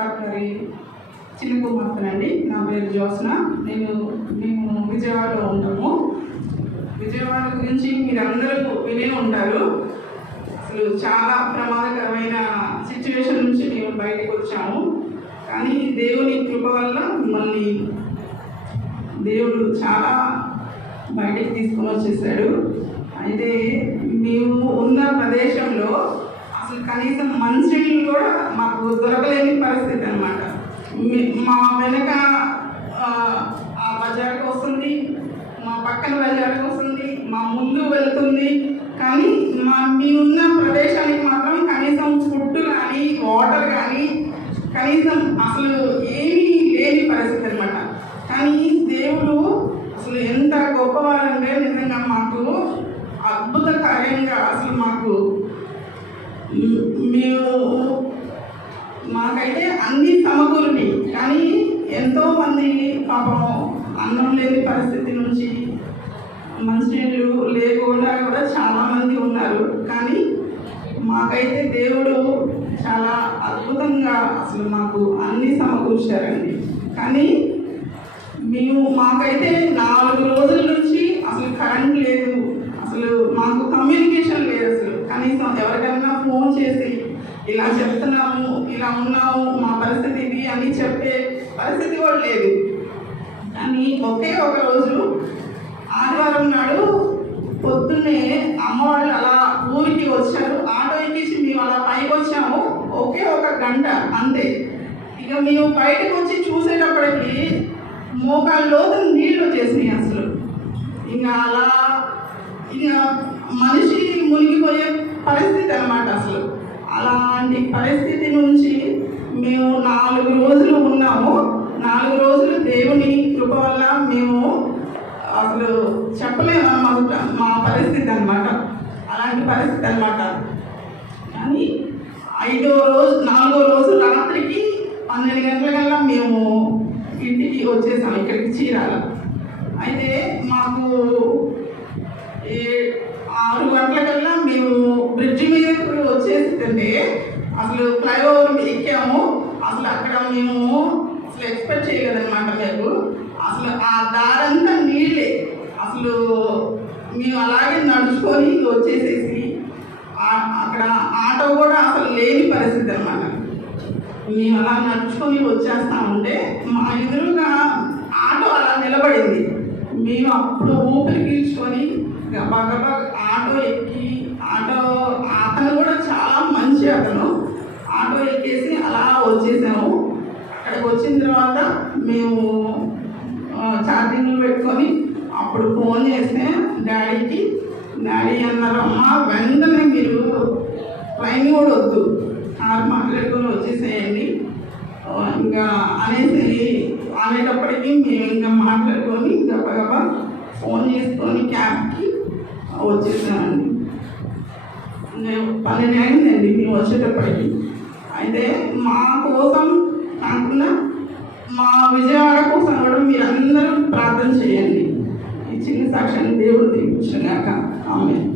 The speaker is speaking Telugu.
డాక్టర్ చిన్న కుమార్తెనండి. నా పేరు జ్యోత్స్న. మేము విజయవాడలో ఉంటాము. విజయవాడ గురించి మీరందరూ వినే ఉంటారు. అసలు చాలా ప్రమాదకరమైన సిచ్యువేషన్ నుంచి మేము బయటకు వచ్చాము. కానీ దేవుని కృప వల్ల మిమ్మల్ని దేవుడు చాలా బయటికి తీసుకొని వచ్చేసాడు. అయితే మేము ఉన్న ప్రదేశంలో అసలు కనీసం మంచినీళ్ళు కూడా మాకు దొరకలేని పరిస్థితి అన్నమాట. మా వెనక ఆ బజార్కి వస్తుంది, మా పక్కన బజార్కి వస్తుంది, మా ముందు వెళ్తుంది. కానీ మేమున్న ప్రదేశానికి మాత్రం కనీసం ఫుడ్ కానీ వాటర్ కానీ కనీసం అసలు ఏమీ లేని పరిస్థితి అన్నమాట. కానీ దేవుడు అసలు ఎంత గొప్పవారంటే నిజంగా మాకు అద్భుత కార్యంగా అసలు మాకైతే అన్ని సమకూరిని. కానీ ఎంతోమంది పాపం అన్నం లేని పరిస్థితి నుంచి మంచినీళ్ళు లేకుండా కూడా చాలామంది ఉన్నారు. కానీ మాకైతే దేవుడు చాలా అద్భుతంగా అసలు మాకు అన్ని సమకూర్చారండి. కానీ మాకైతే 4 రోజుల నుంచి అసలు కరెంట్ లేదు, అసలు మాకు కమ్యూనికేషన్ లేదు. అసలు కనీసం ఎవరికైనా ఫోన్ చేసి ఇలా చెప్తున్నాము, ఇలా ఉన్నాము, మా పరిస్థితి ఇది అని చెప్పే పరిస్థితి కూడా లేదు. కానీ ఒకే ఒక రోజు ఆదివారం నాడు పొద్దున్నే అమ్మ వాళ్ళు అలా ఊరికి వచ్చారు. ఆటో ఎక్కించి మేము అలా పైకి వచ్చాము. ఒకే ఒక గంట అంతే. ఇక మేము బయటకు వచ్చి చూసేటప్పటికి మోకాళ్ళలోతు నీళ్ళు వచ్చేసినాయి. అసలు ఇక మనిషి మునిగిపోయే పరిస్థితి అన్నమాట. అసలు అలాంటి పరిస్థితి నుంచి మేము 4 రోజులు ఉన్నాము. 4 రోజులు దేవుని కృప వల్ల మేము అసలు చెప్పలేము అన్నమాట మా పరిస్థితి అన్నమాట. అలాంటి పరిస్థితి అన్నమాట. కానీ 4వ రోజు రాత్రికి 12 గంటలకల్లా మేము ఇంటికి వచ్చేసాం, ఇక్కడికి చీరాల. అయితే మాకు 6 గంటలకల్లా మేము బ్రిడ్జి మీద వచ్చేస్తుంటే అసలు ఫ్లైఓవర్ ఎక్కాము. అసలు అక్కడ మేము అసలు ఎక్స్పెక్ట్ చేయలేదన్నమాట. అసలు ఆ దారంతా నీళ్ళే. అసలు మేము అలాగే నడుచుకొని వచ్చేసేసి అక్కడ ఆటో కూడా అసలు లేని పరిస్థితి అన్నమాట. మేము అలా నడుచుకొని వచ్చేస్తా ఉంటే మా ఎదురుగా ఆటో అలా నిలబడింది. మేము అప్పుడు ఊపిరి పీల్చుకొని గబగబా ఆటో ఎక్కి అతను కూడా చాలా మంచి అతను. ఆటో ఎక్కేసి అలా వచ్చేసాము. అక్కడికి వచ్చిన తర్వాత మేము ఛార్జింగ్లు పెట్టుకొని అప్పుడు ఫోన్ చేస్తే డాడీ అన్నారు, అమ్మ వెంటనే మీరు ట్రైన్ కూడా వద్దు, కారు మాట్లాడుకొని వచ్చేసేయండి ఇంకా అనేటప్పటికీ మేము ఇంకా మాట్లాడుకొని గబగబా ఫోన్ చేసుకొని క్యాబ్కి వచ్చేసామండి. 12 అయిందండి మేము వచ్చేటప్పటికి. అయితే మా కోసం కాకుండా మా విజయవాడ కోసం కూడా మీరందరూ ప్రార్థన చేయండి. ఈ చిన్న సాక్ష్యాన్ని దేవుడు దీవించుగాక. ఆమేన్.